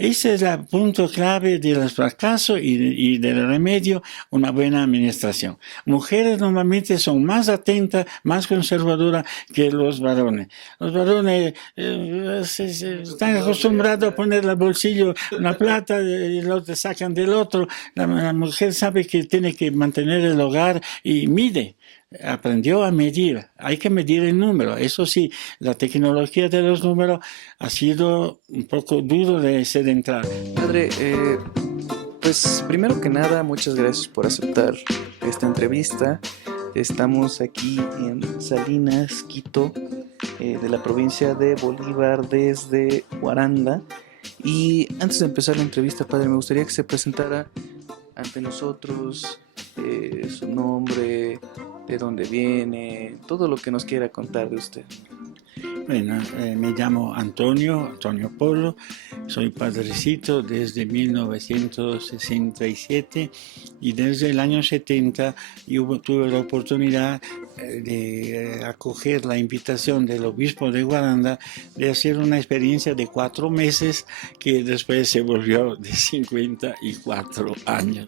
Ese es el punto clave del fracaso y del remedio, una buena administración. Mujeres normalmente son más atentas, más conservadoras que los varones. Los varones están acostumbrados a poner al bolsillo una plata y lo sacan del otro. La mujer sabe que tiene que mantener el hogar y mide. Aprendió a medir, hay que medir el número. Eso sí, la tecnología de los números ha sido un poco duro de ser entrada. Padre, pues primero que nada, muchas gracias por aceptar esta entrevista. Estamos aquí en Salinas, Quito, de la provincia de Bolívar, desde Huaranda. Y antes de empezar la entrevista, padre, me gustaría que se presentara ante nosotros, su nombre, de dónde viene, todo lo que nos quiera contar de usted. Bueno, me llamo Antonio Polo, soy padrecito desde 1967 y desde el año 70 tuve la oportunidad de acoger la invitación del obispo de Guaranda de hacer una experiencia de 4 meses que después se volvió de 54 años.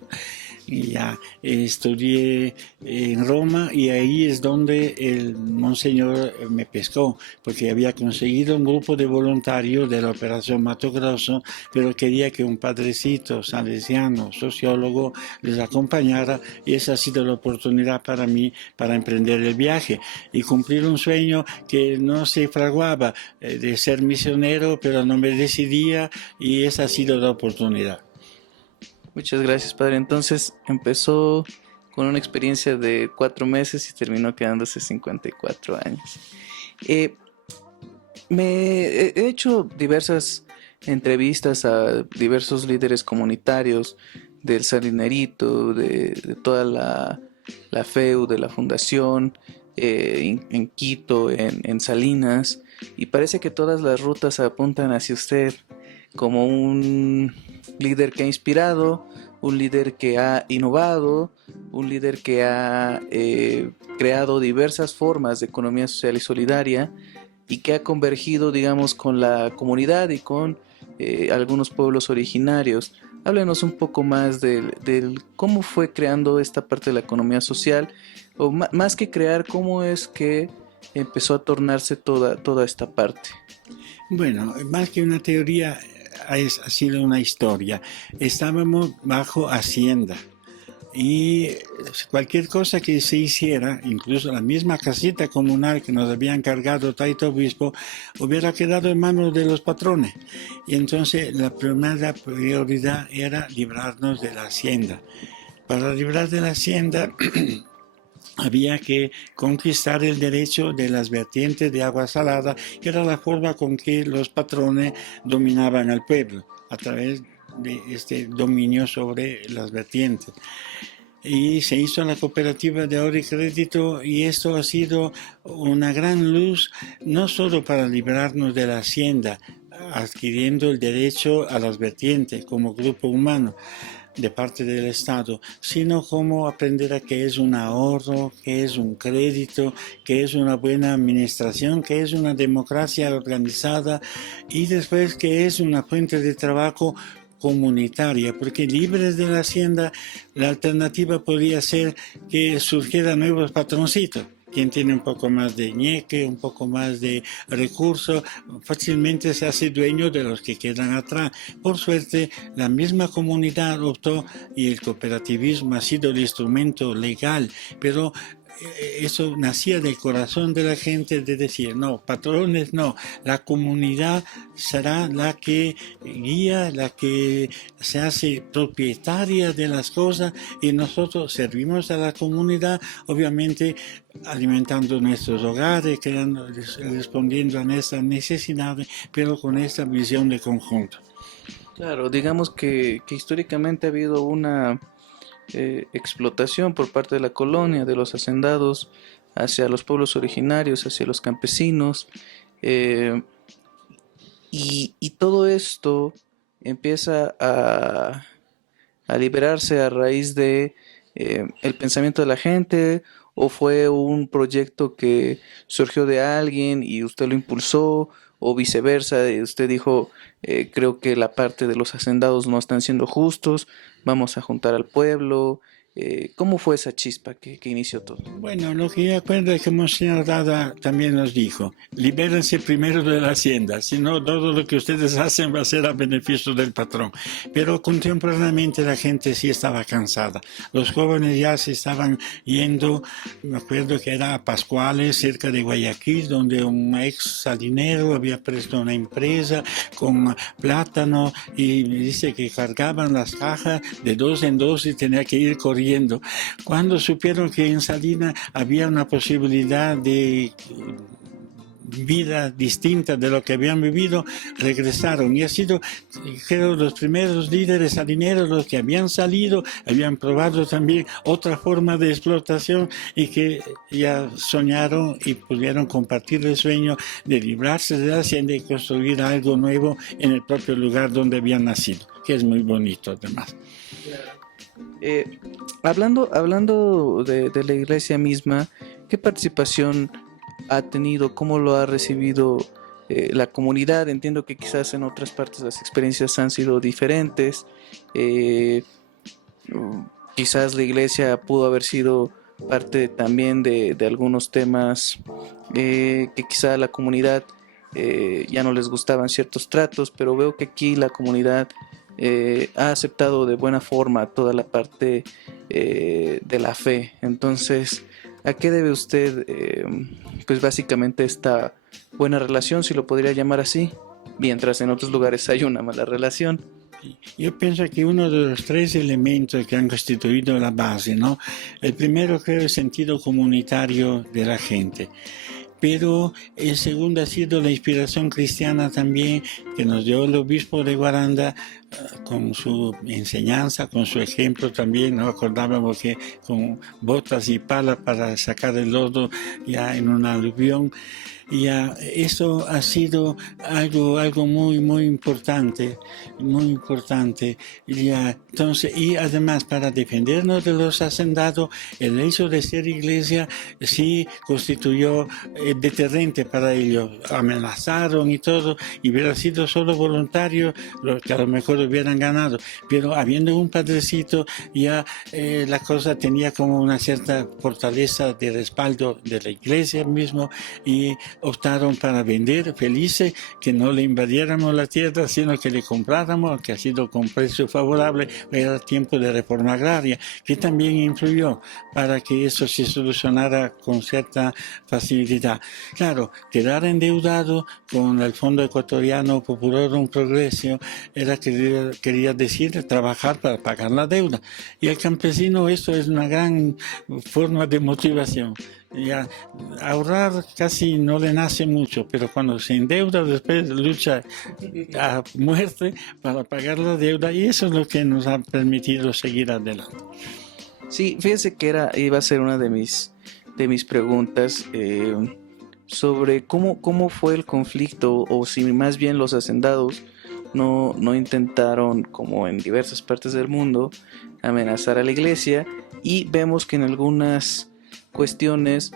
Y ya estudié en Roma y ahí es donde el monseñor me pescó, porque había conseguido un grupo de voluntarios de la Operación Mato Grosso, pero quería que un padrecito salesiano, sociólogo, les acompañara, y esa ha sido la oportunidad para mí para emprender el viaje y cumplir un sueño que no se fraguaba, de ser misionero, pero no me decidía, y esa ha sido la oportunidad. Muchas gracias, padre. Entonces empezó con una experiencia de 4 meses y terminó quedándose 54 años. Eh, he hecho diversas entrevistas a diversos líderes comunitarios del Salinerito, de toda la FEU, de la fundación, en Quito, en Salinas, y parece que todas las rutas apuntan hacia usted como un líder que ha inspirado, un líder que ha innovado, un líder que ha creado diversas formas de economía social y solidaria y que ha convergido, digamos, con la comunidad y con algunos pueblos originarios. Háblenos un poco más del cómo fue creando esta parte de la economía social, o más que crear, cómo es que empezó a tornarse toda esta parte. Bueno, más que una teoría, ha sido una historia. Estábamos bajo Hacienda y cualquier cosa que se hiciera, incluso la misma casita comunal que nos había encargado Taito Obispo, hubiera quedado en manos de los patrones. Y entonces la primera prioridad era librarnos de la Hacienda. Para librar de la Hacienda había que conquistar el derecho de las vertientes de agua salada, que era la forma con que los patrones dominaban al pueblo, a través de este dominio sobre las vertientes. Y se hizo la cooperativa de ahorro y crédito, y esto ha sido una gran luz, no solo para librarnos de la hacienda, adquiriendo el derecho a las vertientes como grupo humano de parte del Estado, sino cómo aprender a qué es un ahorro, qué es un crédito, qué es una buena administración, qué es una democracia organizada, y después qué es una fuente de trabajo comunitaria, porque libres de la hacienda, la alternativa podría ser que surgieran nuevos patroncitos. Quien tiene un poco más de ñeque, un poco más de recursos, fácilmente se hace dueño de los que quedan atrás. Por suerte, la misma comunidad optó y el cooperativismo ha sido el instrumento legal, pero eso nacía del corazón de la gente, de decir, no, patrones no, la comunidad será la que guía, la que se hace propietaria de las cosas, y nosotros servimos a la comunidad, obviamente alimentando nuestros hogares, respondiendo a nuestras necesidades, pero con esta visión de conjunto. Claro, digamos que históricamente ha habido una explotación por parte de la colonia, de los hacendados, hacia los pueblos originarios, hacia los campesinos, eh, y todo esto empieza a liberarse a raíz de el pensamiento de la gente, o fue un proyecto que surgió de alguien y usted lo impulsó, o viceversa. Usted dijo, creo que la parte de los hacendados no están siendo justos, vamos a juntar al pueblo. ¿Cómo fue esa chispa que inició todo? Bueno, lo que yo acuerdo es que Monseñor Dada también nos dijo, libérense primero de la hacienda, si no todo lo que ustedes hacen va a ser a beneficio del patrón. Pero contemporáneamente la gente sí estaba cansada. Los jóvenes ya se estaban yendo, me acuerdo que era a Pascuales, cerca de Guayaquil, donde un ex salinero había puesto una empresa con plátano y dice que cargaban las cajas de dos en dos y tenía que ir corriendo. Cuando supieron que en Salinas había una posibilidad de vida distinta de lo que habían vivido, regresaron. Y ha sido, creo, los primeros líderes salineros los que habían salido, habían probado también otra forma de explotación y que ya soñaron y pudieron compartir el sueño de librarse de la hacienda y construir algo nuevo en el propio lugar donde habían nacido, que es muy bonito además. Hablando de la iglesia misma, ¿qué participación ha tenido? ¿Cómo lo ha recibido la comunidad? Entiendo que quizás en otras partes las experiencias han sido diferentes. Eh, Quizás la iglesia pudo haber sido parte también de algunos temas que quizá a la comunidad ya no les gustaban ciertos tratos, pero veo que aquí la comunidad ha aceptado de buena forma toda la parte de la fe. Entonces, ¿a qué debe usted, pues básicamente esta buena relación, si lo podría llamar así? Mientras en otros lugares hay una mala relación. Yo pienso que uno de los tres elementos que han constituido la base, ¿no? El primero creo es el sentido comunitario de la gente. Pero el segundo ha sido la inspiración cristiana también que nos dio el obispo de Guaranda con su enseñanza, con su ejemplo también. Nos acordábamos que con botas y palas para sacar el lodo ya en una aluvión. Y eso ha sido algo muy importante, muy importante. Entonces, y además para defendernos de los hacendados, el hecho de ser iglesia sí constituyó deterrente para ellos. Amenazaron y todo, y hubiera sido solo voluntario, los que a lo mejor hubieran ganado. Pero habiendo un padrecito, ya la cosa tenía como una cierta fortaleza de respaldo de la iglesia mismo, y optaron para vender felices, que no le invadiéramos la tierra, sino que le compráramos, que ha sido con precio favorable. Era tiempo de reforma agraria, que también influyó para que eso se solucionara con cierta facilidad. Claro, quedar endeudado con el Fondo Ecuatoriano Populorum Progressio quería decir trabajar para pagar la deuda. Y al campesino esto es una gran forma de motivación. Ya, ahorrar casi no le nace mucho, pero cuando se endeuda después lucha a muerte para pagar la deuda, y eso es lo que nos ha permitido seguir adelante. Sí, fíjese que iba a ser una de mis preguntas sobre cómo fue el conflicto, o si más bien los hacendados no intentaron, como en diversas partes del mundo, amenazar a la iglesia, y vemos que en algunas cuestiones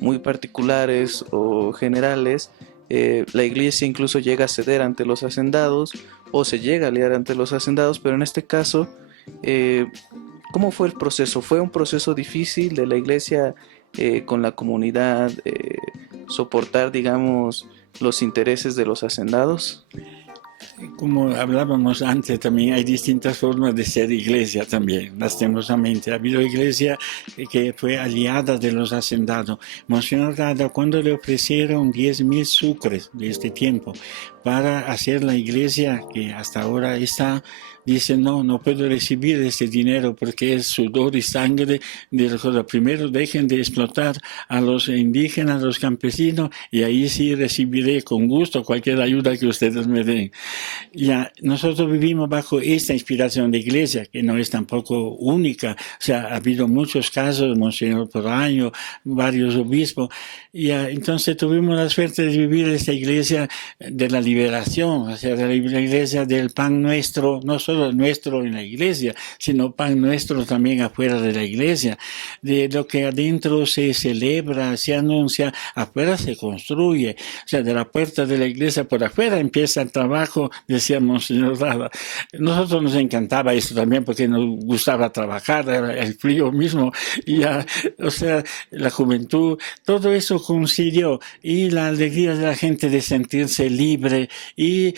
muy particulares o generales, la iglesia incluso llega a ceder ante los hacendados o se llega a aliar ante los hacendados, pero en este caso, ¿cómo fue el proceso? ¿Fue un proceso difícil de la iglesia con la comunidad soportar, digamos, los intereses de los hacendados? Como hablábamos antes, también hay distintas formas de ser iglesia también, lastimosamente. Ha habido iglesia que fue aliada de los hacendados. Monseñor Dada, cuando le ofrecieron 10.000 sucres de este tiempo para hacer la iglesia que hasta ahora está, dice, no puedo recibir ese dinero porque es sudor y sangre de los cosas. Primero dejen de explotar a los indígenas, a los campesinos, y ahí sí recibiré con gusto cualquier ayuda que ustedes me den. Ya, nosotros vivimos bajo esta inspiración de iglesia, que no es tampoco única. O sea, ha habido muchos casos, Monseñor Poraño, varios obispos. Ya, entonces tuvimos la suerte de vivir esta iglesia de la liberación, o sea, de la iglesia del pan nuestro, no solo nuestro en la iglesia, sino pan nuestro también afuera de la iglesia, de lo que adentro se celebra, se anuncia, afuera se construye, o sea, de la puerta de la iglesia por afuera empieza el trabajo, decía Monseñor Rada. Nosotros nos encantaba eso también porque nos gustaba trabajar, el frío mismo, y ya, o sea, la juventud, todo eso coincidió, y la alegría de la gente de sentirse libre y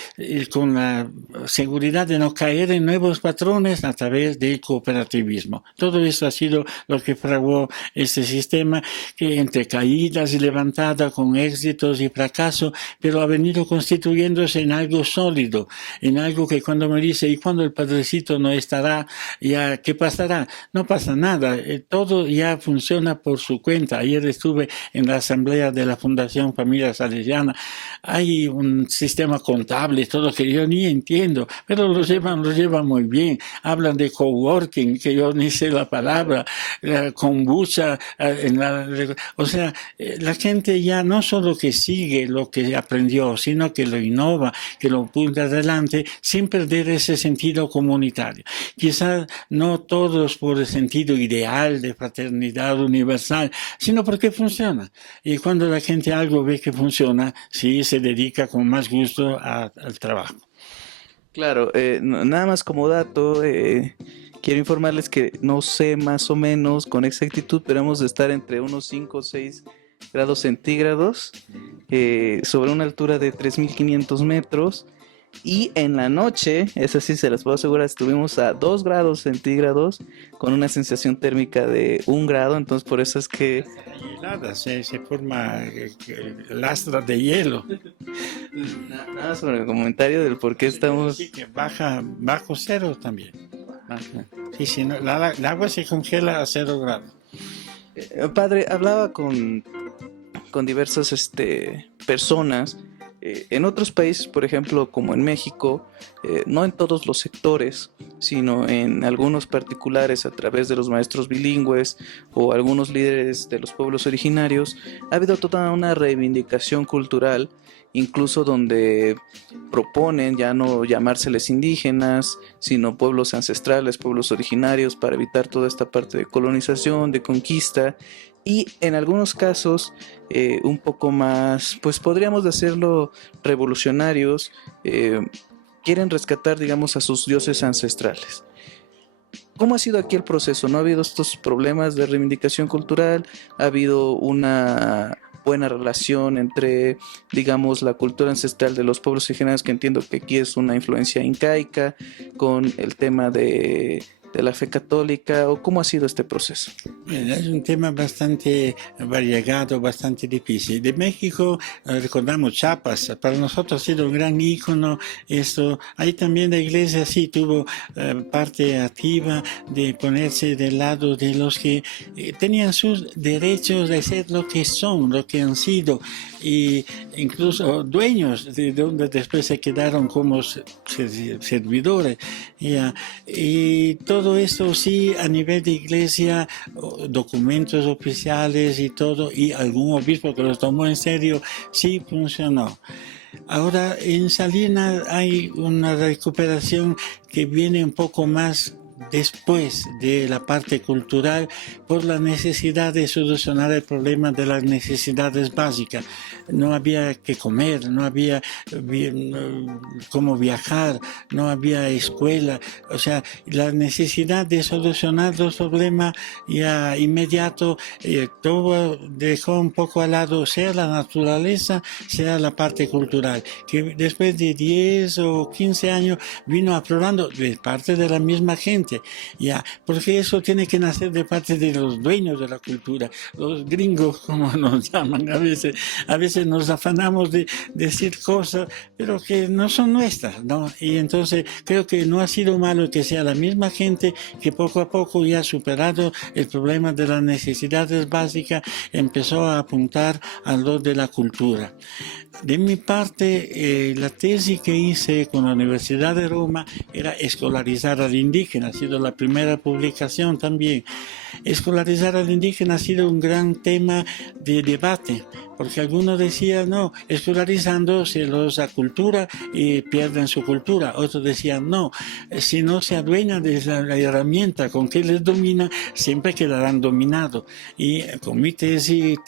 con la seguridad de no caer en nuevos patrones a través del cooperativismo. Todo eso ha sido lo que fraguó este sistema, que entre caídas y levantadas, con éxitos y fracasos, pero ha venido constituyéndose en algo sólido, en algo que cuando me dice, ¿y cuando el padrecito no estará? Ya, ¿qué pasará? No pasa nada, todo ya funciona por su cuenta. Ayer estuve en la asamblea de la Fundación Familia Salesiana. Hay un sistema contable, todo que yo ni entiendo, pero lo llevan muy bien. Hablan de coworking, que yo ni sé la palabra, kombucha, o sea, la gente ya no solo que sigue lo que aprendió, sino que lo innova, que lo punta adelante, sin perder ese sentido comunitario. Quizás no todos por el sentido ideal de fraternidad universal, sino porque funciona. Y cuando la gente algo ve que funciona, sí se dedica con más gusto al trabajo. Claro, nada más como dato, quiero informarles que no sé más o menos con exactitud, pero hemos de estar entre unos 5 o 6 grados centígrados sobre una altura de 3.500 metros. Y en la noche, eso sí se las puedo asegurar, estuvimos a 2 grados centígrados con una sensación térmica de 1 grado, entonces por eso es que... Helada, se forma lastras de hielo. Nada sobre el comentario del por qué estamos... Sí, que bajo cero también. Baja. Sí, sí, no, el agua se congela a 0 grados. Padre, hablaba con diversas personas. En otros países, por ejemplo, como en México, no en todos los sectores, sino en algunos particulares a través de los maestros bilingües o algunos líderes de los pueblos originarios, ha habido toda una reivindicación cultural, incluso donde proponen ya no llamárseles indígenas, sino pueblos ancestrales, pueblos originarios, para evitar toda esta parte de colonización, de conquista. Y en algunos casos un poco más, pues podríamos decirlo, revolucionarios, quieren rescatar, digamos, a sus dioses ancestrales. ¿Cómo ha sido aquí el proceso? ¿No ha habido estos problemas de reivindicación cultural? ¿Ha habido una buena relación entre, digamos, la cultura ancestral de los pueblos originarios, que entiendo que aquí es una influencia incaica, con el tema de la fe católica, o cómo ha sido este proceso? Es un tema bastante variegado, bastante difícil. De México recordamos Chiapas, para nosotros ha sido un gran ícono esto. Ahí también la iglesia sí tuvo parte activa de ponerse del lado de los que tenían sus derechos de ser lo que son, lo que han sido, e incluso dueños de donde después se quedaron como servidores. Y todo esto sí a nivel de iglesia, documentos oficiales y todo, y algún obispo que los tomó en serio, sí funcionó. Ahora en Salinas hay una recuperación que viene un poco más después de la parte cultural, por la necesidad de solucionar el problema de las necesidades básicas. No había que comer, no había cómo viajar, no había escuela, o sea, la necesidad de solucionar los problemas ya inmediato, todo dejó un poco al lado, sea la naturaleza, sea la parte cultural, que después de 10 o 15 años vino aflorando de parte de la misma gente, gente, ya, porque eso tiene que nacer de parte de los dueños de la cultura, los gringos, como nos llaman a veces nos afanamos de decir cosas, pero que no son nuestras, ¿no? Y entonces creo que no ha sido malo que sea la misma gente que poco a poco ya ha superado el problema de las necesidades básicas, empezó a apuntar a lo de la cultura. De mi parte, la tesis que hice con la Universidad de Roma era escolarizar al indígena, ha sido la primera publicación también. Escolarizar al indígena ha sido un gran tema de debate, porque algunos decían, no, escolarizando se los acultura y pierden su cultura. Otros decían, no, si no se adueñan de la herramienta con que les domina, siempre quedarán dominados. Y con mi tesis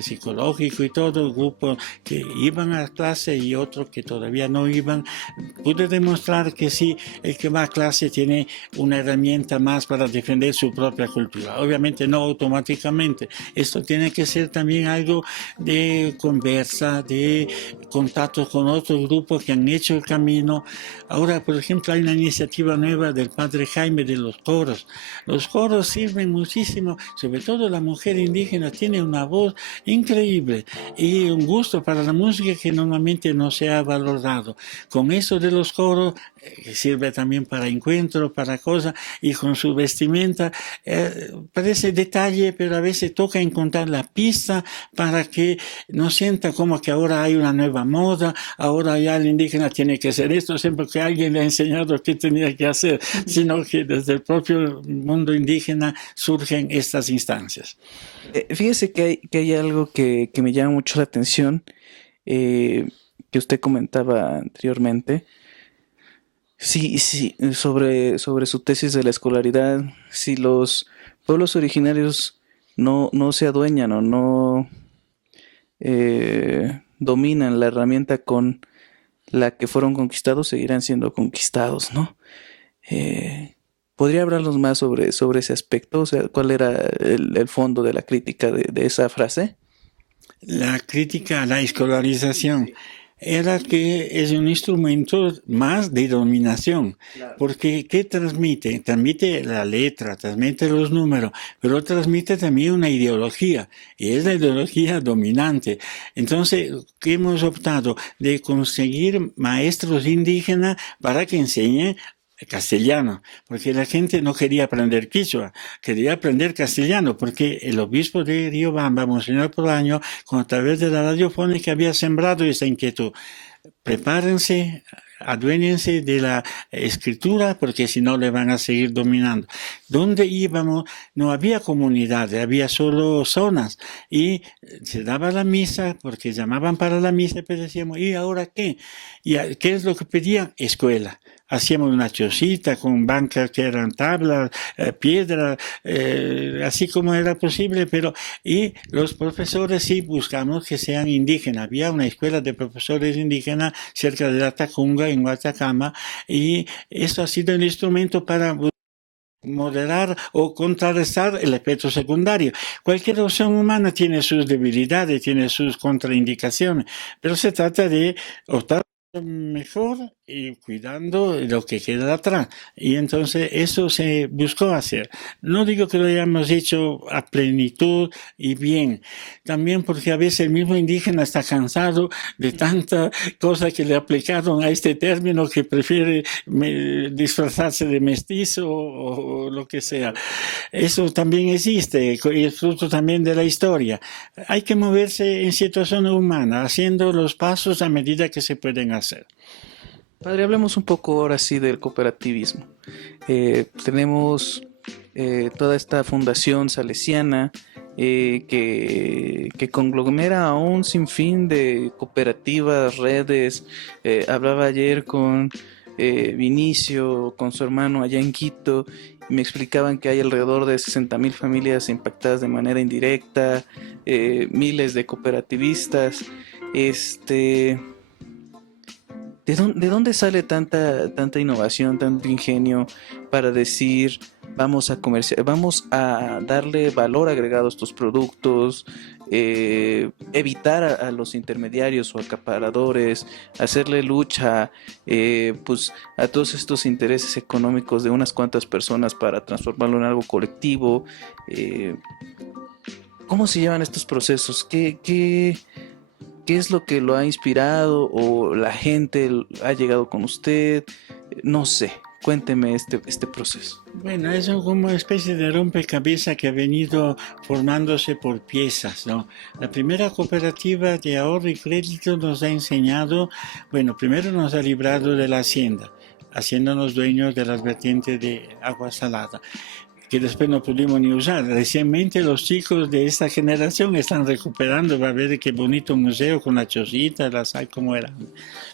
psicológico y todo, grupos que iban a clase y otros que todavía no iban, pude demostrar que sí, el que va a clase tiene una herramienta más para defender su propia cultura. Obviamente no automáticamente. Esto tiene que ser también algo de conversa, de contacto con otros grupos que han hecho el camino. Ahora, por ejemplo, hay una iniciativa nueva del padre Jaime de los coros. Los coros sirven muchísimo, sobre todo la mujer indígena tiene una voz increíble y un gusto para la música que normalmente no se ha valorado. Con eso de los coros, que sirve también para encuentros, para cosas, y con su vestimenta, parece detalle, pero a veces toca encontrar la pista para que no sienta como que ahora hay una nueva moda, ahora ya el indígena tiene que hacer esto, siempre que alguien le ha enseñado qué tenía que hacer, sino que desde el propio mundo indígena surgen estas instancias. Fíjese que hay algo que me llama mucho la atención, que usted comentaba anteriormente. Sí, sí, sobre su tesis de la escolaridad, si los pueblos originarios no se adueñan o no dominan la herramienta con la que fueron conquistados, seguirán siendo conquistados, ¿no? Eh, ¿Podría hablarnos más sobre ese aspecto? O sea, ¿cuál era el fondo de la crítica de esa frase? La crítica a la escolarización era que es un instrumento más de dominación, porque ¿qué transmite? Transmite la letra, transmite los números, pero transmite también una ideología, y es la ideología dominante. Entonces, ¿qué hemos optado? De conseguir maestros indígenas para que enseñen castellano, porque la gente no quería aprender quichua, quería aprender castellano, porque el obispo de Riobamba, Monseñor Polaño, a través de la radiofónica había sembrado esa inquietud. Prepárense, aduéñense de la escritura, porque si no le van a seguir dominando. Donde íbamos no había comunidades, había solo zonas, y se daba la misa, porque llamaban para la misa, pero decíamos, ¿y ahora qué? ¿Y qué es lo que pedían? Escuela. Hacíamos una chocita con bancas que eran tablas, piedra, así como era posible, pero y los profesores sí buscamos que sean indígenas. Había una escuela de profesores indígenas cerca de la Tacunga, en Guatacama, y eso ha sido el instrumento para moderar o contrarrestar el efecto secundario. Cualquier opción humana tiene sus debilidades, tiene sus contraindicaciones, pero se trata de optar mejor y cuidando lo que queda atrás. Y entonces eso se buscó hacer. No digo que lo hayamos hecho a plenitud y bien, también porque a veces el mismo indígena está cansado de tanta cosa que le aplicaron a este término que prefiere disfrazarse de mestizo o lo que sea. Eso también existe y es fruto también de la historia. Hay que moverse en situación humana, haciendo los pasos a medida que se pueden hacer. Padre, hablemos un poco ahora sí del cooperativismo. Tenemos toda esta fundación salesiana que conglomera a un sinfín de cooperativas, redes. Hablaba ayer con Vinicio, con su hermano allá en Quito, y me explicaban que hay alrededor de 60.000 familias impactadas de manera indirecta, miles de cooperativistas. Este, de dónde sale tanta innovación, tanto ingenio para decir vamos a darle valor agregado a estos productos? evitar a los intermediarios o acaparadores, hacerle lucha pues a todos estos intereses económicos de unas cuantas personas para transformarlo en algo colectivo. Eh, ¿Cómo se llevan estos procesos? ¿Qué es lo que lo ha inspirado o la gente ha llegado con usted? No sé, cuénteme este proceso. Bueno, es como una especie de rompecabezas que ha venido formándose por piezas, ¿no? La primera cooperativa de ahorro y crédito nos ha enseñado, bueno, primero nos ha librado de la hacienda, haciéndonos dueños de las vertientes de agua salada, que después no pudimos ni usar. Recientemente los chicos de esta generación están recuperando, va a ver qué bonito museo con la chocita, la sal, como era.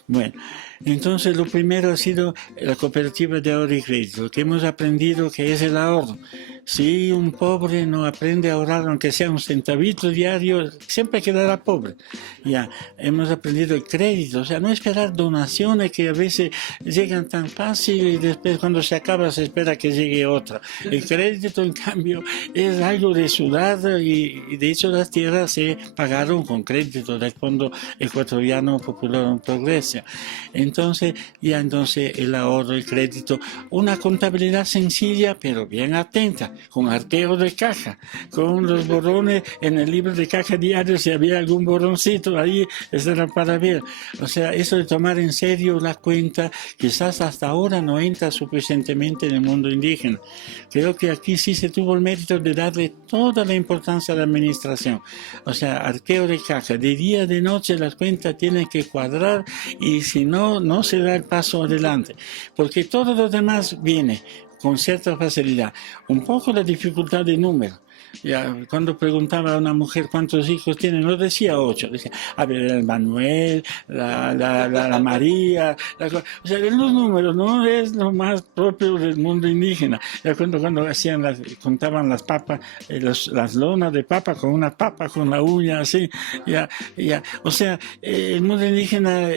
Bueno, entonces lo primero ha sido la cooperativa de ahorro y crédito, que hemos aprendido que es el ahorro. Si un pobre no aprende a ahorrar, aunque sea un centavito diario, siempre quedará pobre. Ya, hemos aprendido el crédito, o sea, no esperar donaciones que a veces llegan tan fácil y después cuando se acaba se espera que llegue otra. El crédito, en cambio, es algo de sudado y de hecho las tierras se pagaron con crédito del Fondo Ecuatoriano Popular Progreso. Entonces el ahorro, el crédito, una contabilidad sencilla pero bien atenta, con arqueo de caja, con los borrones en el libro de caja diario, si había algún borroncito ahí, eso era para ver. O sea, eso de tomar en serio la cuenta, quizás hasta ahora no entra suficientemente en el mundo indígena. Creo que aquí sí se tuvo el mérito de darle toda la importancia a la administración. O sea, arqueo de caja, de día, de noche las cuentas tienen que cuadrar y si no, no se da el paso adelante. Porque todo lo demás viene con cierta facilidad. Un poco la dificultad de número. Ya, cuando preguntaba a una mujer cuántos hijos tiene, no decía 8, decía, a ver, el Manuel, la María, o sea, los números no es lo más propio del mundo indígena. Ya cuando hacían contaban las papas, las lonas de papa con una papa con la uña así, o sea, el mundo indígena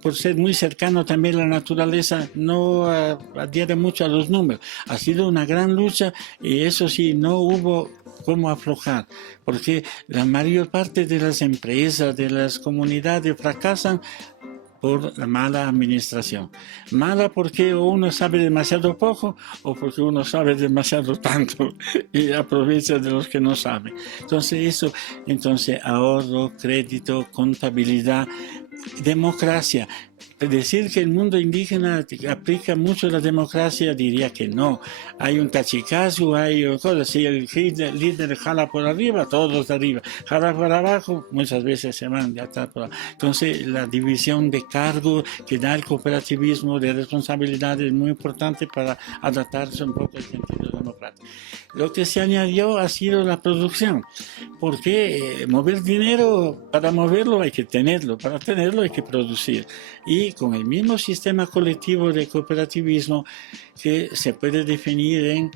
por ser muy cercano también a la naturaleza, no adhiere mucho a los números. Ha sido una gran lucha y eso sí, no hubo cómo aflojar, porque la mayor parte de las empresas, de las comunidades fracasan por la mala administración. Mala porque uno sabe demasiado poco o porque uno sabe demasiado tanto y aprovecha de los que no saben. Entonces ahorro, crédito, contabilidad, democracia. Decir que el mundo indígena aplica mucho la democracia, diría que no. Hay un cachicazo, hay cosas. Si el líder jala por arriba, todos de arriba. Jala por abajo, muchas veces se van de atrás por abajo. Entonces, la división de cargos que da el cooperativismo de responsabilidad es muy importante para adaptarse un poco al sentido democrático. Lo que se añadió ha sido la producción, porque mover dinero, para moverlo hay que tenerlo, para tenerlo hay que producir. Y con el mismo sistema colectivo de cooperativismo que se puede definir en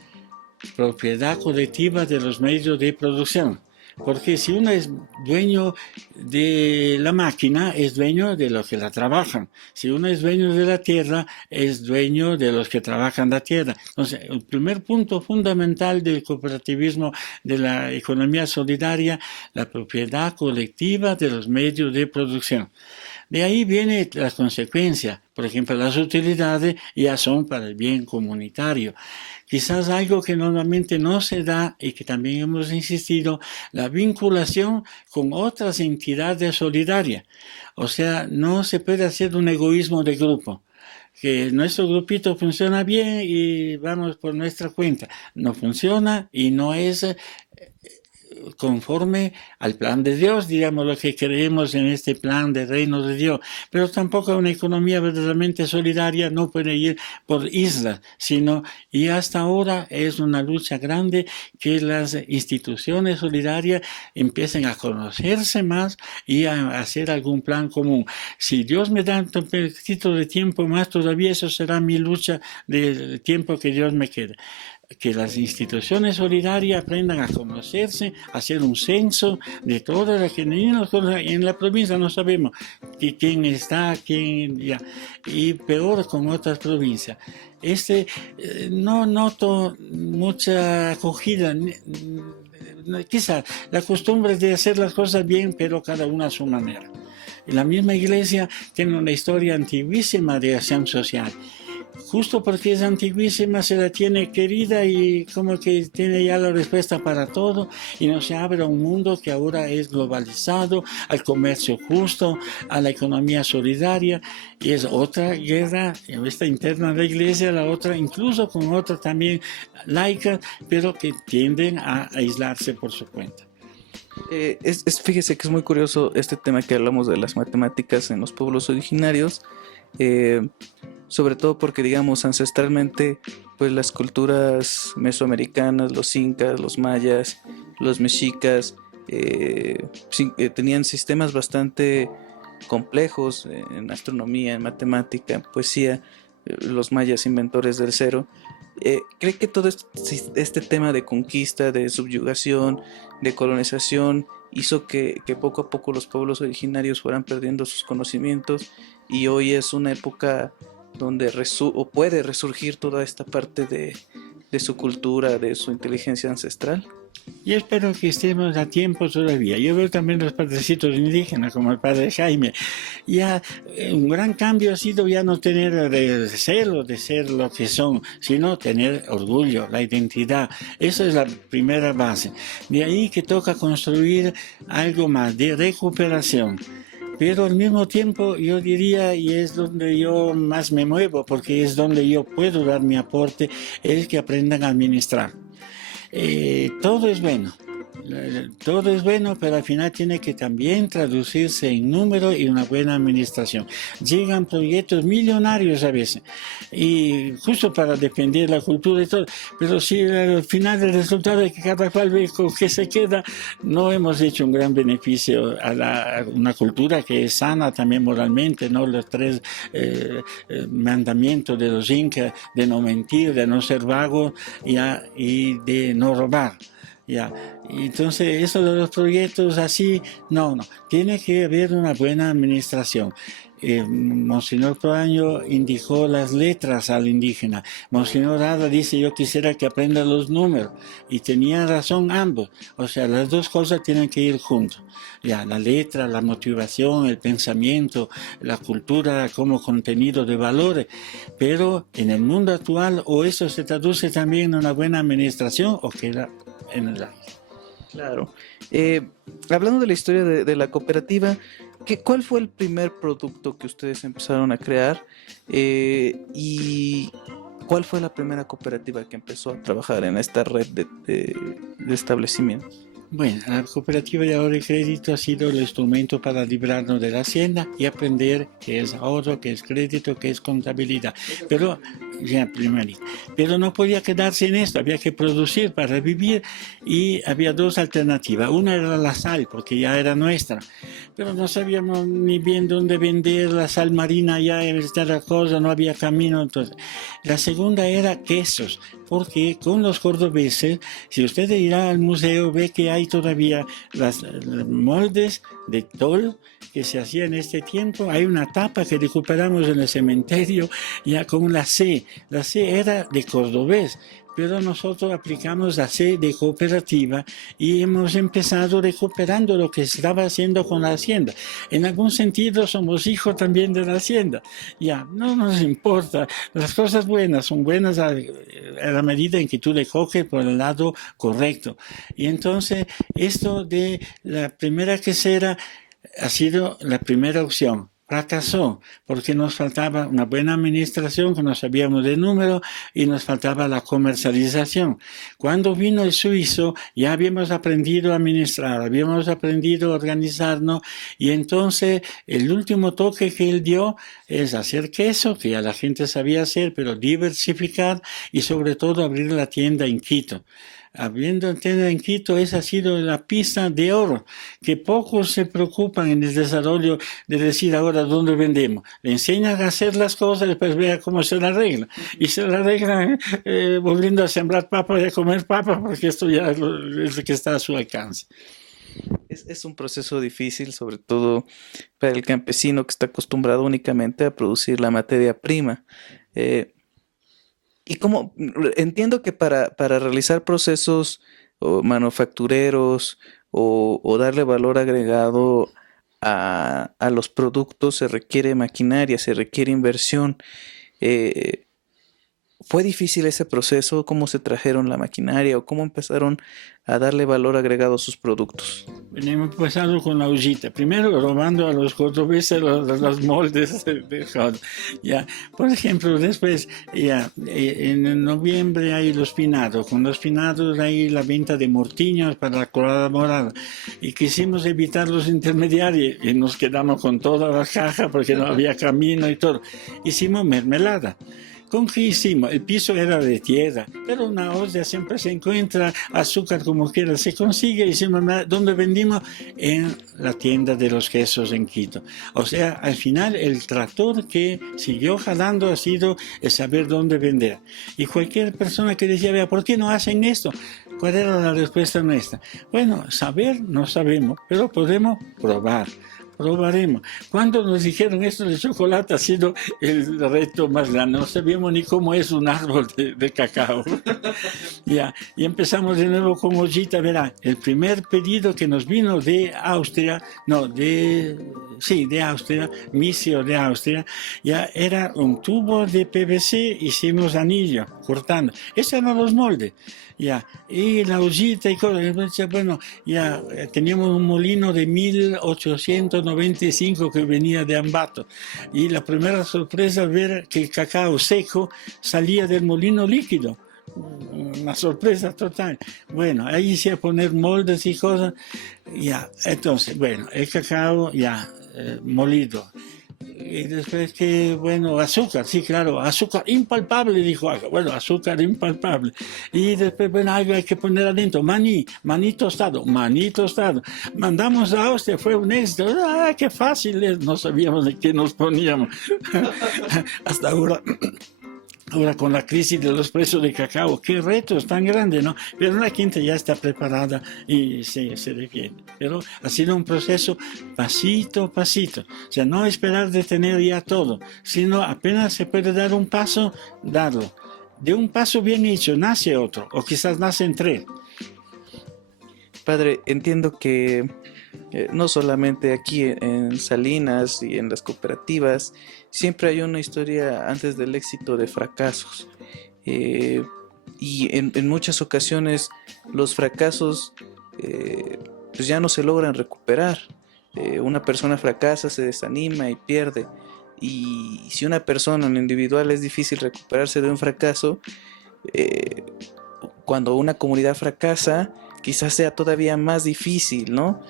propiedad colectiva de los medios de producción. Porque si uno es dueño de la máquina, es dueño de los que la trabajan. Si uno es dueño de la tierra, es dueño de los que trabajan la tierra. Entonces, el primer punto fundamental del cooperativismo, de la economía solidaria, la propiedad colectiva de los medios de producción. De ahí viene la consecuencia. Por ejemplo, las utilidades ya son para el bien comunitario. Quizás algo que normalmente no se da y que también hemos insistido, la vinculación con otras entidades solidarias. O sea, no se puede hacer un egoísmo de grupo, que nuestro grupito funciona bien y vamos por nuestra cuenta. No funciona y no es conforme al plan de Dios, digamos lo que creemos en este plan del reino de Dios. Pero tampoco una economía verdaderamente solidaria no puede ir por islas, y hasta ahora es una lucha grande que las instituciones solidarias empiecen a conocerse más y a hacer algún plan común. Si Dios me da un poquito de tiempo más, todavía eso será mi lucha del tiempo que Dios me quede. Que las instituciones solidarias aprendan a conocerse, a hacer un censo de todas las que en la provincia no sabemos quién está, quién ya, y peor con otras provincias. No noto mucha acogida, quizás la costumbre de hacer las cosas bien, pero cada uno a su manera. La misma iglesia tiene una historia antiguísima de acción social. Justo porque es antiguísima, se la tiene querida y como que tiene ya la respuesta para todo y nos se abre a un mundo que ahora es globalizado, al comercio justo, a la economía solidaria, y es otra guerra, esta interna de la iglesia, la otra incluso con otra también laica, pero que tienden a aislarse por su cuenta. Fíjese que es muy curioso este tema que hablamos de las matemáticas en los pueblos originarios, eh, sobre todo porque, digamos, ancestralmente, pues las culturas mesoamericanas, los incas, los mayas, los mexicas, tenían sistemas bastante complejos en astronomía, en matemática, en poesía, los mayas inventores del cero. ¿Cree que todo este tema de conquista, de subyugación, de colonización, hizo que poco a poco los pueblos originarios fueran perdiendo sus conocimientos y hoy es una época donde o puede resurgir toda esta parte de su cultura, de su inteligencia ancestral? Y espero que estemos a tiempo todavía. Yo veo también los padrecitos indígenas, como el padre Jaime. Ya un gran cambio ha sido ya no tener recelo de ser lo que son, sino tener orgullo, la identidad. Esa es la primera base. De ahí que toca construir algo más de recuperación. Pero al mismo tiempo yo diría, y es donde yo más me muevo, porque es donde yo puedo dar mi aporte, es que aprendan a administrar. Todo es bueno, todo es bueno, pero al final tiene que también traducirse en número y una buena administración. Llegan proyectos millonarios a veces, y justo para defender la cultura y todo, pero si al final el resultado es que cada cual ve con qué se queda, no hemos hecho un gran beneficio a una cultura que es sana también moralmente, ¿no? Los tres mandamientos de los incas, de no mentir, de no ser vago, ya, y de no robar. Ya, entonces eso de los proyectos así, no, tiene que haber una buena administración. Monseñor Proaño indicó las letras al indígena. Monseñor Rada dice, yo quisiera que aprenda los números. Y tenía razón ambos. O sea, las dos cosas tienen que ir juntos. Ya, la letra, la motivación, el pensamiento, la cultura como contenido de valores. Pero en el mundo actual, o eso se traduce también en una buena administración, o queda en el aire. Claro. Hablando de la historia de la cooperativa, ¿cuál fue el primer producto que ustedes empezaron a crear? ¿Y cuál fue la primera cooperativa que empezó a trabajar en esta red de establecimientos? Bueno, la cooperativa de ahorro y crédito ha sido el instrumento para librarnos de la hacienda y aprender qué es ahorro, qué es crédito, qué es contabilidad. Pero, ya primerito. Pero no podía quedarse en esto, había que producir para vivir y había dos alternativas. Una era la sal, porque ya era nuestra, pero no sabíamos ni bien dónde vender la sal marina, ya era esta cosa, no había camino. Entonces, la segunda era quesos, porque con los cordobeses, si usted irá al museo, ve que hay todavía las moldes de tol que se hacía en este tiempo. Hay una tapa que recuperamos en el cementerio ya con la C. La C era de cordobés, pero nosotros aplicamos la C de cooperativa y hemos empezado recuperando lo que estaba haciendo con la hacienda. En algún sentido somos hijos también de la hacienda. Ya, no nos importa. Las cosas buenas son buenas a la medida en que tú le coges por el lado correcto. Y entonces, esto de la primera quesera ha sido la primera opción. Fracasó porque nos faltaba una buena administración, que no sabíamos de número, y nos faltaba la comercialización. Cuando vino el suizo ya habíamos aprendido a administrar, habíamos aprendido a organizarnos, y entonces el último toque que él dio es hacer queso, que ya la gente sabía hacer, pero diversificar y sobre todo abrir la tienda en Quito. Habiendo tienda en Quito, esa ha sido la pista de oro, que pocos se preocupan en el desarrollo de decir ahora dónde vendemos. Le enseñan a hacer las cosas, después vea cómo se la arregla. Y se la arreglan volviendo a sembrar papas y a comer papas, porque esto ya es lo que está a su alcance. Es un proceso difícil, sobre todo para el campesino que está acostumbrado únicamente a producir la materia prima. Eh, y como entiendo que para realizar procesos o manufactureros o darle valor agregado a los productos se requiere maquinaria, se requiere inversión. Eh, ¿Fue difícil ese proceso? ¿Cómo se trajeron la maquinaria o cómo empezaron a darle valor agregado a sus productos? Hemos empezado con la ollita, primero robando a los cordobeses los moldes de joda. Ya, por ejemplo, después, ya, en noviembre hay los pinados, con los pinados hay la venta de mortiños para la colada morada, y quisimos evitar los intermediarios y nos quedamos con toda la caja porque no había camino y todo. Hicimos mermelada. ¿Con qué hicimos? El piso era de tierra, pero una olla siempre se encuentra, azúcar como quiera se consigue. Hicimos, ¿dónde vendimos? En la tienda de los quesos en Quito. O sea, al final el tractor que siguió jalando ha sido el saber dónde vender. Y cualquier persona que decía, vea, ¿por qué no hacen esto? ¿Cuál era la respuesta nuestra? Bueno, saber no sabemos, pero podemos probar. Probaremos. Cuando nos dijeron esto de chocolate ha sido el reto más grande. No sabíamos ni cómo es un árbol de cacao. Ya, y empezamos de nuevo con ollita. Verá, el primer pedido que nos vino de Austria, no, de Austria, Misio de Austria, ya era un tubo de PVC, hicimos anillo, cortando. Esos eran los moldes. Ya, y la ollita y cosas. Entonces, bueno, ya teníamos un molino de 1895 que venía de Ambato. Y la primera sorpresa ver que el cacao seco salía del molino líquido. Una sorpresa total. Bueno, ahí hice a poner moldes y cosas. Ya, entonces, bueno, el cacao ya molido. Y después que, bueno, azúcar, sí, claro, azúcar impalpable, dijo algo. Bueno, azúcar impalpable. Y después, bueno, algo hay que poner adentro. Maní tostado, maní tostado. Mandamos a Austria, fue un éxito. ¡Ah, qué fácil es! No sabíamos de qué nos poníamos. Hasta ahora. Ahora con la crisis de los precios de cacao, qué retos tan grandes, ¿no? Pero la gente ya está preparada y se defiende. Pero ha sido un proceso pasito a pasito. O sea, no esperar de tener ya todo, sino apenas se puede dar un paso, darlo. De un paso bien hecho nace otro, o quizás nacen tres. Padre, entiendo que no solamente aquí en Salinas y en las cooperativas, siempre hay una historia antes del éxito de fracasos. Eh, y en muchas ocasiones los fracasos pues ya no se logran recuperar. Una persona fracasa, se desanima y pierde. Y si una persona en lo individual es difícil recuperarse de un fracaso, eh, cuando una comunidad fracasa, quizás sea todavía más difícil, ¿no?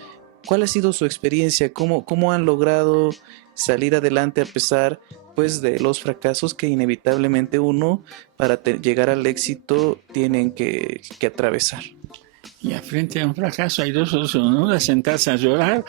¿Cuál ha sido su experiencia? ¿Cómo han logrado salir adelante a pesar, pues, de los fracasos que inevitablemente uno, para llegar al éxito, tienen que atravesar? Y frente a un fracaso hay dos soluciones. Una, sentarse a llorar,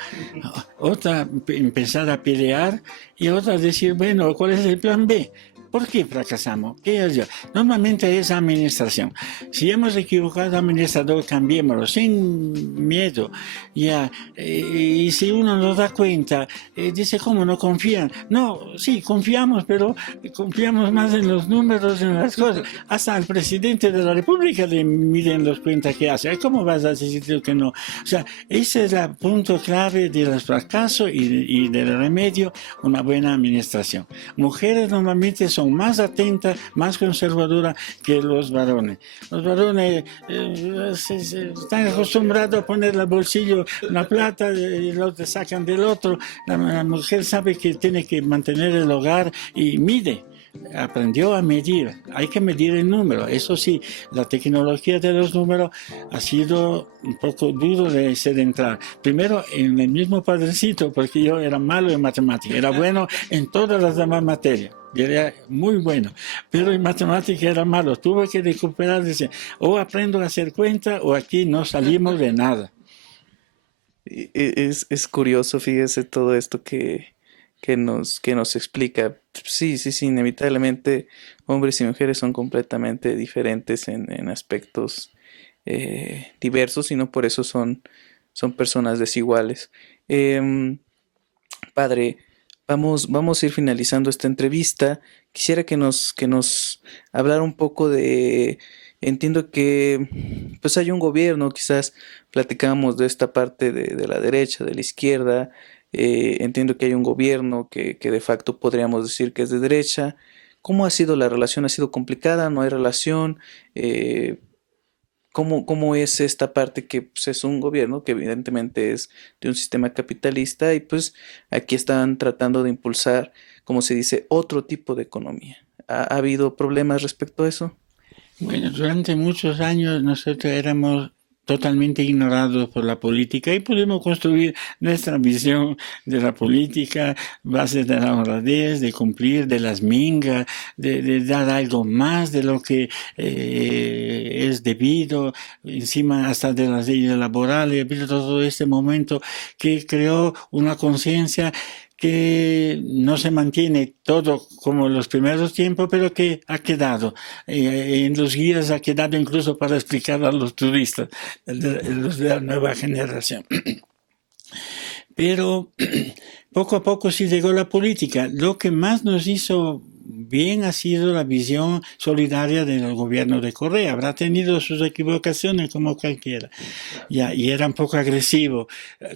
otra, empezar a pelear, y otra, decir, bueno, ¿cuál es el plan B? ¿Por qué fracasamos? ¿Qué es yo? Normalmente es administración. Si hemos equivocado administrador, cambiémoslo sin miedo. Ya, y si uno nos da cuenta, dice, ¿cómo no confían? No, sí, confiamos, pero confiamos más en los números, en las cosas. Hasta al presidente de la República le miden los cuentas que hace. ¿Cómo vas a decir que no? O sea, ese es el punto clave de los fracasos y del remedio, una buena administración. Mujeres normalmente son más atentas, más conservadoras que los varones. Los varones están acostumbrados a poner el bolsillo la plata y lo sacan del otro. La mujer sabe que tiene que mantener el hogar y mide. Aprendió a medir, hay que medir el número. Eso sí, la tecnología de los números ha sido un poco duro de entrar. Primero en el mismo padrecito, porque yo era malo en matemáticas, era bueno en todas las demás materias. Y era muy bueno, pero en matemáticas era malo. Tuve que recuperar, decir, o aprendo a hacer cuenta o aquí no salimos de nada. Es curioso, fíjese, todo esto que nos explica. Sí, sí, sí, inevitablemente hombres y mujeres son completamente diferentes en aspectos diversos y no por eso son personas desiguales. Em, Padre, vamos a ir finalizando esta entrevista. Quisiera que nos hablara un poco de entiendo que pues hay un gobierno, quizás platicamos de esta parte de la derecha, de la izquierda, entiendo que hay un gobierno que de facto podríamos decir que es de derecha. ¿Cómo ha sido la relación? ¿Ha sido complicada? ¿No hay relación? Eh, ¿Cómo es esta parte que pues, es un gobierno que evidentemente es de un sistema capitalista y pues aquí están tratando de impulsar, como se dice, otro tipo de economía? ¿Ha habido problemas respecto a eso? Bueno, durante muchos años nosotros éramos totalmente ignorados por la política y pudimos construir nuestra visión de la política, base de la honradez, de cumplir, de las mingas, de dar algo más de lo que es debido, encima hasta de las leyes laborales, ha habido todo este momento que creó una conciencia que no se mantiene todo como en los primeros tiempos, pero que ha quedado. En los guías ha quedado incluso para explicar a los turistas, los de la nueva generación. Pero poco a poco sí llegó la política. Lo que más nos hizo bien ha sido la visión solidaria del gobierno de Correa. Habrá tenido sus equivocaciones como cualquiera. Ya, y era un poco agresivo.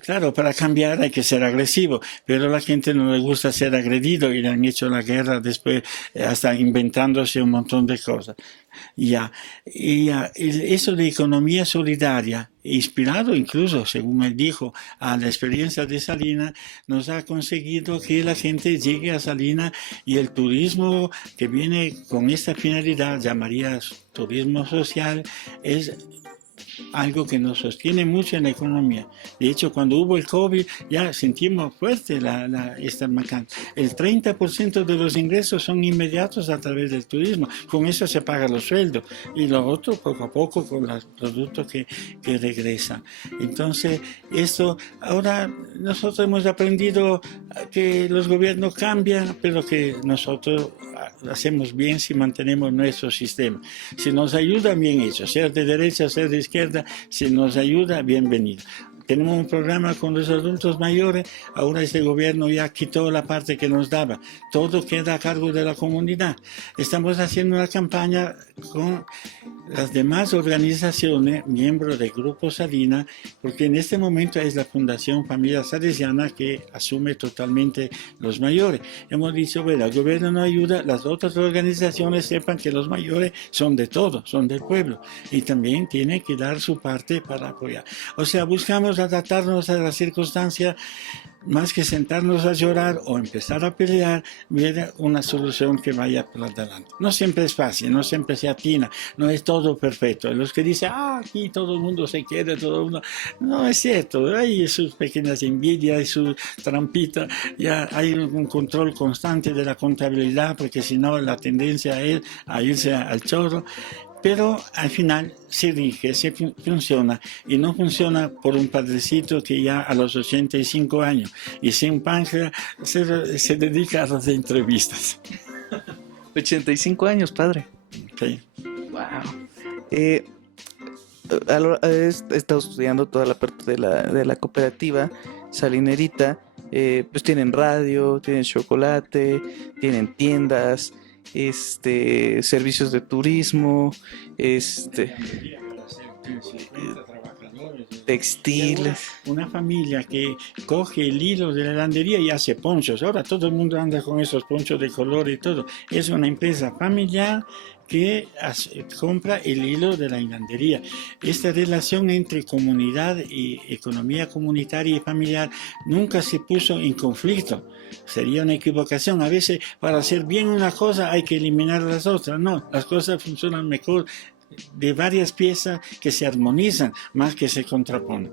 Claro, para cambiar hay que ser agresivo, pero a la gente no le gusta ser agredido y le han hecho la guerra después, hasta inventándose un montón de cosas. Ya, eso de economía solidaria, inspirado incluso, según él dijo, a la experiencia de Salina, nos ha conseguido que la gente llegue a Salina y el turismo que viene con esta finalidad, llamaría turismo social, es algo que nos sostiene mucho en la economía. De hecho, cuando hubo el COVID, ya sentimos fuerte esta macana. El 30% de los ingresos son inmediatos a través del turismo. Con eso se pagan los sueldos. Y lo otro, poco a poco, con los productos que regresan. Entonces, esto, ahora nosotros hemos aprendido que los gobiernos cambian, pero que nosotros hacemos bien si mantenemos nuestro sistema. Si nos ayuda, bien hecho, sea de derecha, sea de izquierda, si nos ayuda, bienvenido. Tenemos un programa con los adultos mayores, ahora este gobierno ya quitó la parte que nos daba, todo queda a cargo de la comunidad. Estamos haciendo una campaña con las demás organizaciones, miembros del Grupo Salina, porque en este momento es la Fundación Familia Salesiana que asume totalmente los mayores. Hemos dicho, bueno, el gobierno no ayuda, las otras organizaciones sepan que los mayores son de todos, son del pueblo, y también tienen que dar su parte para apoyar. O sea, buscamos adaptarnos a las circunstancias más que sentarnos a llorar o empezar a pelear, ver una solución que vaya por adelante. No siempre es fácil, no siempre se atina, no es todo perfecto. Los que dicen, aquí todo el mundo se quiere, todo el mundo... No es cierto, hay sus pequeñas envidias y sus trampitas, ya hay un control constante de la contabilidad, porque si no la tendencia es a irse al chorro. Pero al final se rige, se funciona y no funciona por un padrecito que ya a los 85 años y sin páncreas se dedica a las entrevistas. 85 años, padre. Sí. Wow. He estado estudiando toda la parte de la cooperativa salinerita. Pues tienen radio, tienen chocolate, tienen tiendas, servicios de turismo, textiles. Una familia que coge el hilo de la lavandería y hace ponchos. Ahora todo el mundo anda con esos ponchos de color y todo. Es una empresa familiar que compra el hilo de la hilandería. Esta relación entre comunidad y economía comunitaria y familiar nunca se puso en conflicto. Sería una equivocación. A veces para hacer bien una cosa hay que eliminar las otras. No, las cosas funcionan mejor de varias piezas que se armonizan más que se contraponen.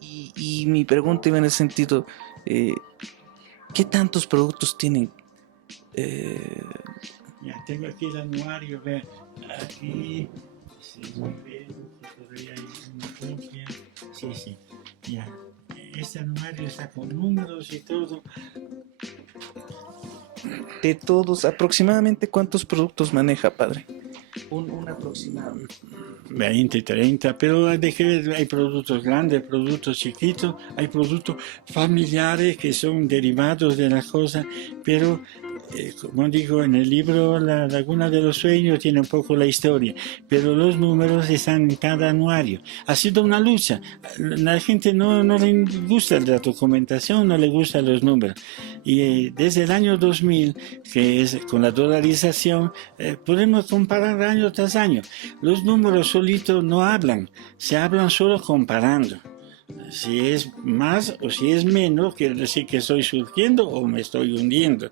Y mi pregunta iba en ese sentido, ¿qué tantos productos tienen? Ya, tengo aquí el anuario, vean, aquí, si todavía hay una copia, sí, ya, este anuario está con números y todo. De todos, aproximadamente ¿cuántos productos maneja, padre? Un aproximado. 20, 30, pero hay que ver, hay productos grandes, productos chiquitos, hay productos familiares que son derivados de la cosa, pero como digo en el libro, La Laguna de los Sueños tiene un poco la historia, pero los números están en cada anuario. Ha sido una lucha. La gente no le gusta la documentación, no le gustan los números. Y desde el año 2000, que es con la dolarización, podemos comparar año tras año. Los números solitos no hablan, se hablan solo comparando. Si es más o si es menos, quiere decir que estoy surgiendo o me estoy hundiendo.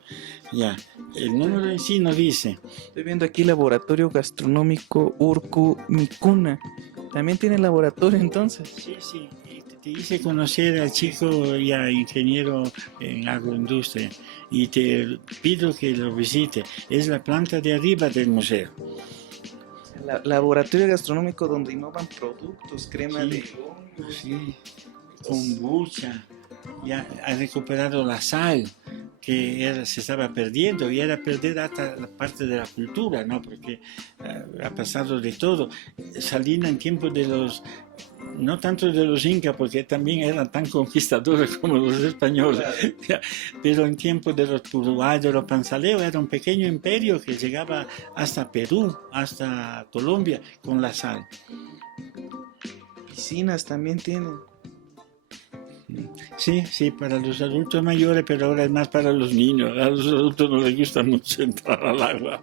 Ya, el número en sí no dice. Estoy viendo aquí Laboratorio Gastronómico Urcu Micuna. ¿También tiene laboratorio entonces? Sí, sí, y te hice conocer al chico ya ingeniero en agroindustria y te pido que lo visite. Es la planta de arriba del museo. Laboratorio Gastronómico donde innovan productos, crema Sí, de hongos. sí, kombucha, ya ha recuperado la sal que se estaba perdiendo y era perder hasta la parte de la cultura, ¿no? Porque ha pasado de todo. Salina en tiempos de los, no tanto de los incas, porque también eran tan conquistadores como los españoles, claro. Pero en tiempos de los Puruá, de los Panzaleo, era un pequeño imperio que llegaba hasta Perú, hasta Colombia, con la sal. Piscinas también tienen. Sí, sí, para los adultos mayores, pero ahora es más para los niños. A los adultos no les gusta mucho entrar al agua.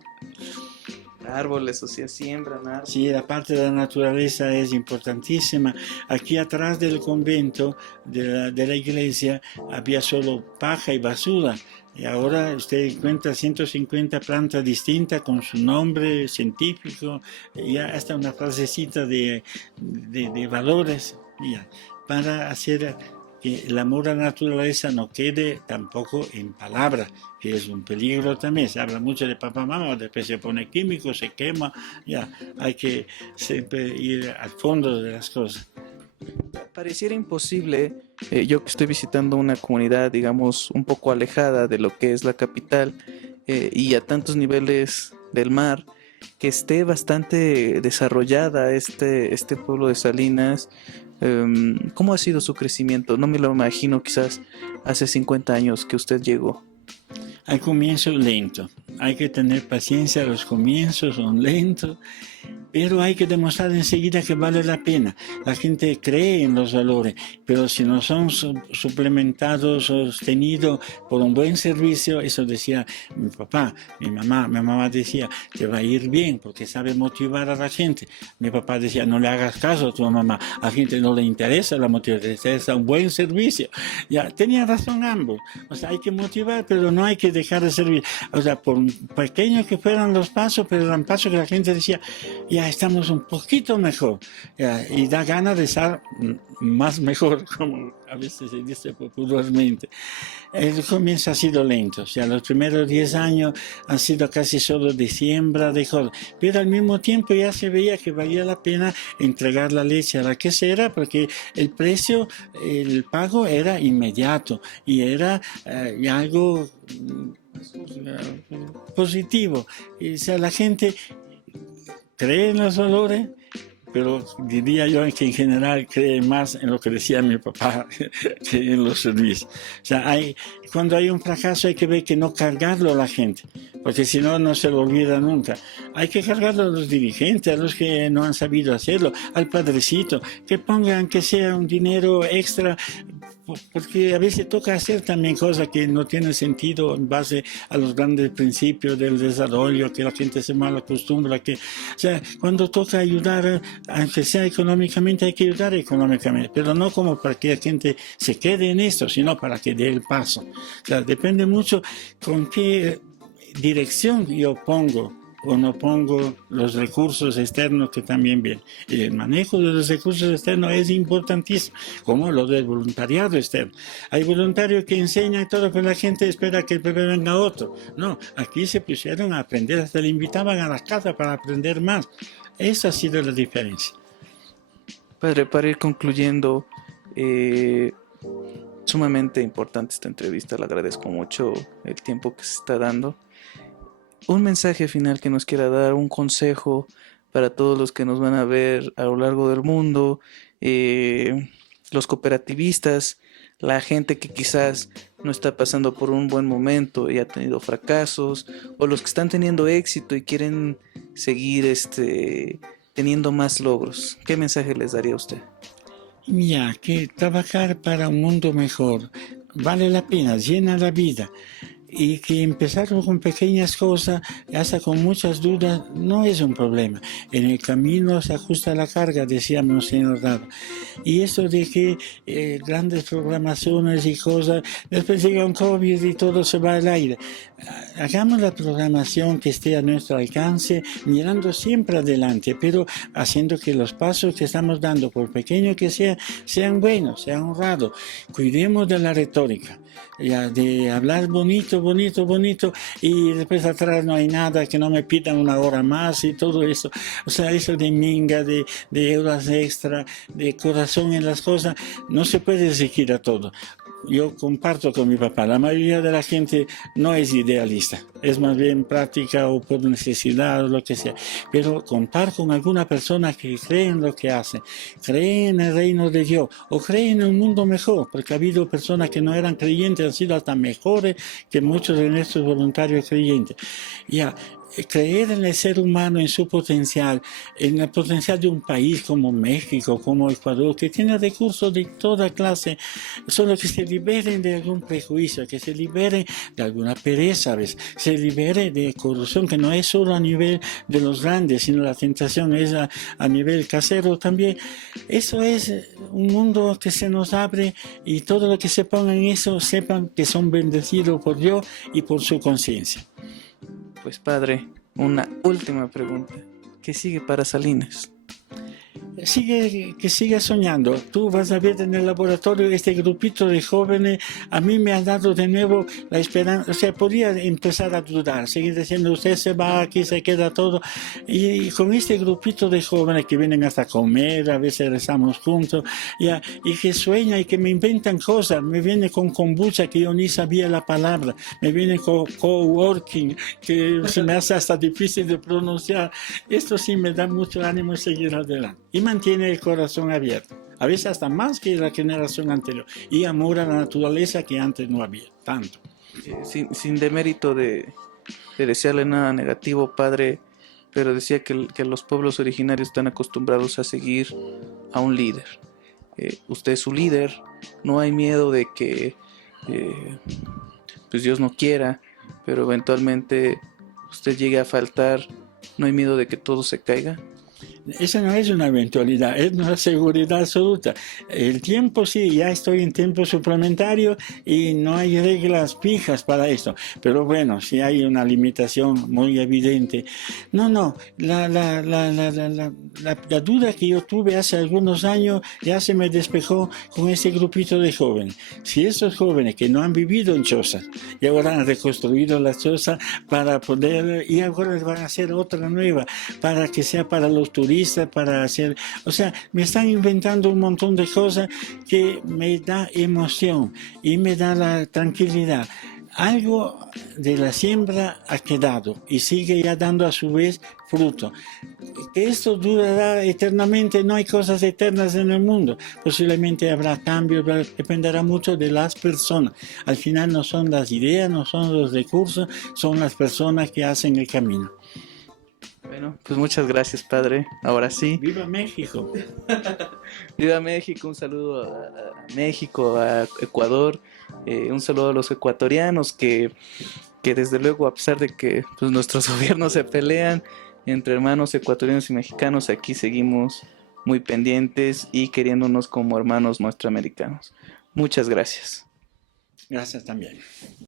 Árboles, o sea, siembran árboles. Sí, la parte de la naturaleza es importantísima. Aquí atrás del convento, de la iglesia, había solo paja y basura. Y ahora usted encuentra 150 plantas distintas con su nombre científico, y hasta una frasecita de valores, ya, para hacer que el amor a la naturaleza no quede tampoco en palabras, que es un peligro también. Se habla mucho de papá, mamá, después se pone químico, se quema, ya, hay que siempre ir al fondo de las cosas. Pareciera imposible, yo que estoy visitando una comunidad, digamos, un poco alejada de lo que es la capital y a tantos niveles del mar, que esté bastante desarrollada este pueblo de Salinas. ¿Cómo ha sido su crecimiento? No me lo imagino quizás hace 50 años que usted llegó. Al comienzo lento, hay que tener paciencia, los comienzos son lentos, pero hay que demostrar enseguida que vale la pena. La gente cree en los valores, pero si no son suplementados, sostenidos por un buen servicio, eso decía mi papá, mi mamá decía, te va a ir bien porque sabe motivar a la gente. Mi papá decía, no le hagas caso a tu mamá, a la gente no le interesa la motivación, le interesa un buen servicio. Ya, tenía razón ambos, o sea, hay que motivar, pero no hay que dejar de servir. O sea, por pequeños que fueran los pasos, pero eran pasos que la gente decía, ya estamos un poquito mejor, y da ganas de estar más mejor, como a veces se dice popularmente. El comienzo ha sido lento, o sea, los primeros 10 años han sido casi solo de siembra de cosas, pero al mismo tiempo ya se veía que valía la pena entregar la leche a la quesera porque el precio, el pago era inmediato y era algo positivo. O sea, la gente cree en los valores, pero diría yo que en general cree más en lo que decía mi papá que en los servicios. O sea, cuando hay un fracaso hay que ver que no cargarlo a la gente, porque si no, no se lo olvida nunca. Hay que cargarlo a los dirigentes, a los que no han sabido hacerlo, al padrecito, que pongan que sea un dinero extra, porque a veces toca hacer también cosas que no tienen sentido en base a los grandes principios del desarrollo, que la gente se mal acostumbra, o sea, cuando toca ayudar, aunque sea económicamente, hay que ayudar económicamente, pero no como para que la gente se quede en esto, sino para que dé el paso. O sea, depende mucho con qué dirección yo pongo o no pongo los recursos externos que también vienen. Y el manejo de los recursos externos es importantísimo, como lo del voluntariado externo. Hay voluntarios que enseñan todo, pero la gente espera que venga otro. No, aquí se pusieron a aprender, hasta le invitaban a las casas para aprender más. Esa ha sido la diferencia. Padre, para ir concluyendo, sumamente importante esta entrevista, le agradezco mucho el tiempo que se está dando. Un mensaje final que nos quiera dar, un consejo para todos los que nos van a ver a lo largo del mundo, los cooperativistas, la gente que quizás no está pasando por un buen momento y ha tenido fracasos, o los que están teniendo éxito y quieren seguir teniendo más logros? ¿Qué mensaje les daría a usted? Ya, que trabajar para un mundo mejor vale la pena, llena la vida. Y que empezar con pequeñas cosas, hasta con muchas dudas, no es un problema. En el camino se ajusta la carga, decía Monseñor Dado. Y eso de que grandes programaciones y cosas, después llega un COVID y todo se va al aire. Hagamos la programación que esté a nuestro alcance, mirando siempre adelante, pero haciendo que los pasos que estamos dando, por pequeño que sea, sean buenos, sean honrados. Cuidemos de la retórica, ya, de hablar bonito, bonito, bonito, y después atrás no hay nada, que no me pidan una hora más y todo eso. O sea, eso de minga, de horas extra, de corazón en las cosas, no se puede exigir a todo. Yo comparto con mi papá, la mayoría de la gente no es idealista, es más bien práctica o por necesidad o lo que sea, pero contar con alguna persona que cree en lo que hace, cree en el reino de Dios o cree en un mundo mejor, porque ha habido personas que no eran creyentes, han sido hasta mejores que muchos de nuestros voluntarios creyentes. Ya, creer en el ser humano, en su potencial, en el potencial de un país como México, como Ecuador, que tiene recursos de toda clase, solo que se liberen de algún prejuicio, que se liberen de alguna pereza, ¿sabes? Se libere de corrupción, que no es solo a nivel de los grandes, sino la tentación es a nivel casero también. Eso es un mundo que se nos abre y todo lo que se ponga en eso, sepan que son bendecidos por Dios y por su conciencia. Pues padre, una última pregunta. ¿Qué sigue para Salinas? Que siga soñando. Tú vas a ver en el laboratorio este grupito de jóvenes. A mí me ha dado de nuevo la esperanza. O sea, podía empezar a dudar, seguir diciendo, usted se va, aquí se queda todo. Y con este grupito de jóvenes que vienen hasta comer, a veces rezamos juntos, y que sueñan y que me inventan cosas. Me viene con kombucha, que yo ni sabía la palabra. Me viene con coworking, que se me hace hasta difícil de pronunciar. Esto sí me da mucho ánimo de seguir adelante. Y mantiene el corazón abierto, a veces hasta más que la generación anterior, y amor a la naturaleza que antes no había tanto. Sin demérito de desearle nada negativo, padre, pero decía que los pueblos originarios están acostumbrados a seguir a un líder. Usted es su líder, no hay miedo de que pues Dios no quiera, pero eventualmente usted llegue a faltar, no hay miedo de que todo se caiga. Esa no es una eventualidad, es una seguridad absoluta. El tiempo sí, ya estoy en tiempo suplementario y no hay reglas fijas para esto. Pero bueno, sí hay una limitación muy evidente. No, la duda que yo tuve hace algunos años ya se me despejó con ese grupito de jóvenes. Si esos jóvenes que no han vivido en chozas y ahora han reconstruido las chozas para poder, y ahora van a hacer otra nueva, para que sea para los turistas, para hacer, o sea, me están inventando un montón de cosas que me da emoción y me da la tranquilidad. Algo de la siembra ha quedado y sigue ya dando a su vez fruto. Que esto durará eternamente, no hay cosas eternas en el mundo. Posiblemente habrá cambios, dependerá mucho de las personas. Al final no son las ideas, no son los recursos, son las personas que hacen el camino. Bueno, pues muchas gracias, padre. Ahora sí. ¡Viva México! Viva México, un saludo a México, a Ecuador, un saludo a los ecuatorianos que desde luego, a pesar de que pues, nuestros gobiernos se pelean entre hermanos ecuatorianos y mexicanos, aquí seguimos muy pendientes y queriéndonos como hermanos nuestroamericanos. Muchas gracias. Gracias también.